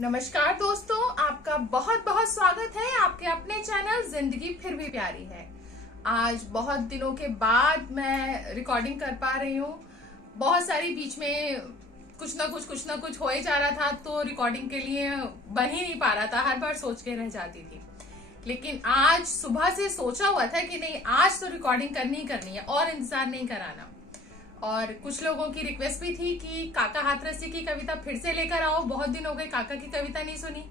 नमस्कार दोस्तों, आपका बहुत बहुत स्वागत है आपके अपने चैनल जिंदगी फिर भी प्यारी है। आज बहुत दिनों के बाद मैं रिकॉर्डिंग कर पा रही हूँ। बहुत सारी बीच में कुछ ना कुछ हो ही जा रहा था, तो रिकॉर्डिंग के लिए बन ही नहीं पा रहा था। हर बार सोच के रह जाती थी, लेकिन आज सुबह से सोचा हुआ था कि नहीं, आज तो रिकॉर्डिंग करनी है और इंतजार नहीं कराना। और कुछ लोगों की रिक्वेस्ट भी थी कि काका हाथरस जी की कविता फिर से लेकर आओ, बहुत दिन हो गए काका की कविता नहीं सुनी।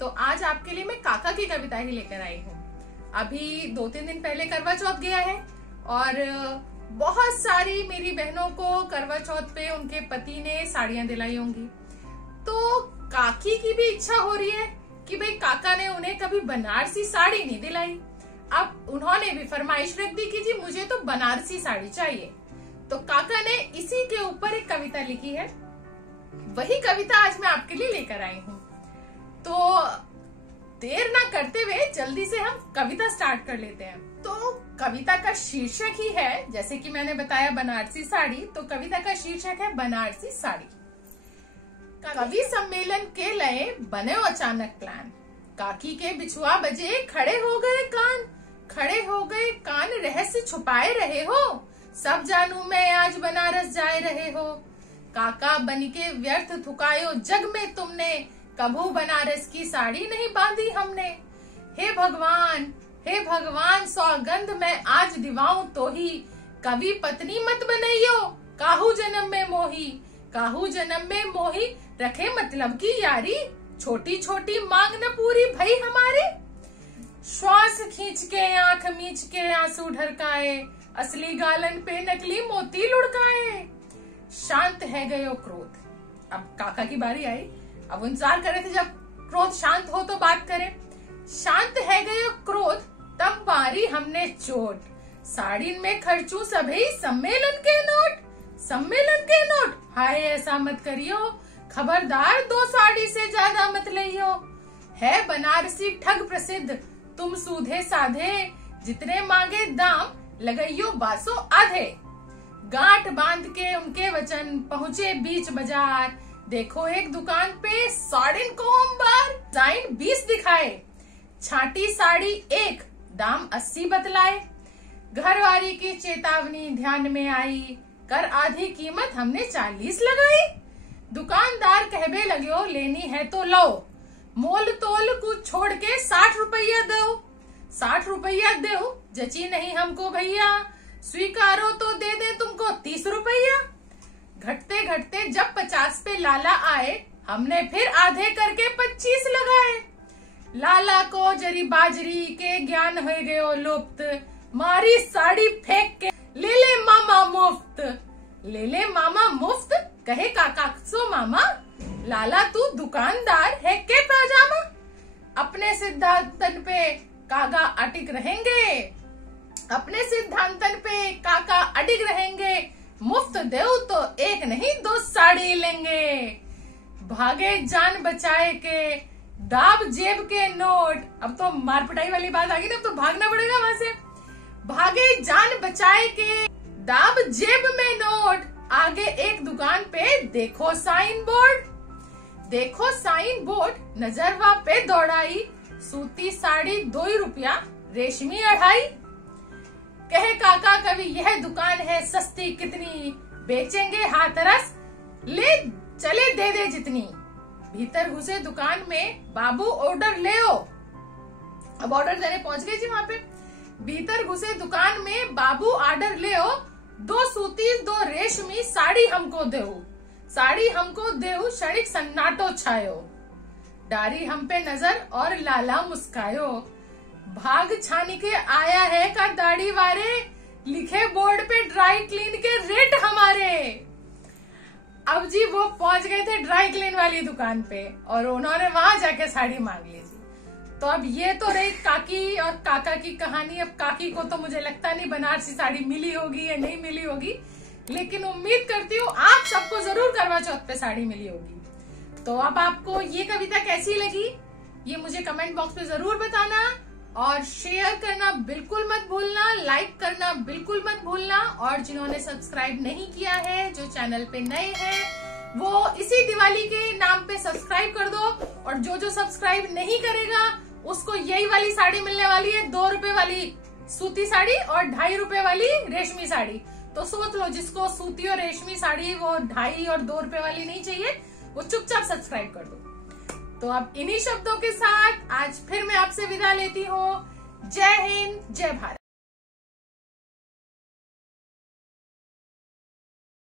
तो आज आपके लिए मैं काका की कविता ही लेकर आई हूँ। अभी 2-3 दिन पहले करवा चौथ गया है और बहुत सारी मेरी बहनों को करवा चौथ पे उनके पति ने साड़ियां दिलाई होंगी। तो काकी की भी इच्छा हो रही है कि भाई काका ने उन्हें कभी बनारसी साड़ी नहीं दिलाई। अब उन्होंने भी फरमाइश रख दी कि जी मुझे तो बनारसी साड़ी चाहिए। तो काका ने इसी के ऊपर एक कविता लिखी है, वही कविता आज मैं आपके लिए लेकर आई हूँ। तो देर ना करते हुए जल्दी से हम कविता स्टार्ट कर लेते हैं। तो कविता का शीर्षक ही है, जैसे कि मैंने बताया बनारसी साड़ी, तो कविता का शीर्षक है बनारसी साड़ी। कवि सम्मेलन के लए बने अचानक प्लान, काकी के बिछुआ बजे खड़े हो गए कान रहस्य छुपाए रहे हो, सब जानू मैं आज बनारस जाए रहे हो। काका बनिके व्यर्थ थुकायो जग में तुमने, कभू बनारस की साड़ी नहीं बांधी हमने। हे भगवान सौगंध मैं आज दिवाऊं तो ही, कभी पत्नी मत बनइयो काहू जन्म में मोही, रखे मतलब की यारी, छोटी छोटी मांग न पूरी भई हमारी। श्वास खींच के आंख मीच के आंसू ढरकाए, असली गालन पे नकली मोती लुढ़काए। शांत है गयो क्रोध। अब काका की बारी आई। अब इंतजार कर रहे थे जब क्रोध शांत हो तो बात करें। शांत है गयो क्रोध, तब मारी हमने चोट, साड़ी में खर्चू सभी सम्मेलन के नोट। हाय ऐसा मत करियो, खबरदार 2 साड़ी से ज्यादा मत लियो। है बनारसी ठग प्रसिद्ध, तुम सूधे साधे, जितने मांगे दाम लगइयो बासो आधे। गांठ बांध के उनके वचन पहुँचे बीच बाजार, देखो एक दुकान पे साड़िन को अंबार, डिजाइन 20 दिखाए, छाटी साड़ी 1 दाम 80 बतलाए। घरवारी की चेतावनी ध्यान में आई, कर आधी कीमत हमने 40 लगाई। दुकानदार कहबे लग्यो लेनी है तो लो, मोल तोल कुछ छोड़ के 60 रुपया दो। 60 रुपया दो, जची नहीं हमको भैया, स्वीकारो तो दे दे तुमको 30 रुपया। घटते घटते जब 50 पे लाला आए, हमने फिर आधे करके 25 लगाए। लाला को जरी बाजरी के ज्ञान हो गयो लुप्त, मारी साड़ी फेंक के ले ले मामा मुफ्त, कहे काका सो मामा, लाला तू दुकानदार है के पाजामा। अपने सिद्धांतन पे काका अडिग रहेंगे, मुफ्त देऊ तो 1 नहीं 2 साड़ी लेंगे। भागे जान बचाए के दाब जेब के नोट। अब तो मार पिटाई वाली बात आ गई ना, अब तो भागना पड़ेगा वहां से। भागे जान बचाए के दाब जेब में नोट, आगे एक दुकान पे देखो साइन बोर्ड, नजरवा पे दौड़ाई, सूती साड़ी 2 रुपया, रेशमी 2.5। कहे काका कवि यह दुकान है सस्ती कितनी, बेचेंगे हाथरस ले चले दे दे जितनी। भीतर घुसे दुकान में, बाबू ऑर्डर ले ओ। अब ऑर्डर देने पहुंच गए जी वहां पे। भीतर घुसे दुकान में, बाबू ऑर्डर ले ओ, 2 सूती 2 रेशमी साड़ी हमको देऊ, क्षणिक सन्नाटो छायो। डारी हम पे नजर और लाला मुस्कायो, भाग छानी के आया है का दाढ़ी वारे, लिखे बोर्ड पे ड्राई क्लीन के रेट हमारे। अब जी वो पहुंच गए थे ड्राई क्लीन वाली दुकान पे और उन्होंने वहां जाके साड़ी मांग ली जी। तो अब ये तो रही काकी और काका की कहानी। अब काकी को तो मुझे लगता नहीं बनारसी साड़ी मिली होगी या नहीं मिली होगी, लेकिन उम्मीद करती हूँ आप सबको जरूर करवा चौथ पे साड़ी मिली होगी। तो अब आपको ये कविता कैसी लगी ये मुझे कमेंट बॉक्स में जरूर बताना, और शेयर करना बिल्कुल मत भूलना, लाइक करना बिल्कुल मत भूलना। और जिन्होंने सब्सक्राइब नहीं किया है, जो चैनल पे नए हैं, वो इसी दिवाली के नाम पे सब्सक्राइब कर दो और जो सब्सक्राइब नहीं करेगा उसको यही वाली साड़ी मिलने वाली है, 2 रुपए वाली सूती साड़ी और 2.5 रुपए वाली रेशमी साड़ी। तो सोच लो, जिसको सूती और रेशमी साड़ी वो 2.5 और 2 रुपए वाली नहीं चाहिए, वो चुपचाप सब्सक्राइब कर दो। तो अब इन्हीं शब्दों के साथ आज फिर मैं आपसे विदा लेती हूँ। जय हिंद, जय भारत।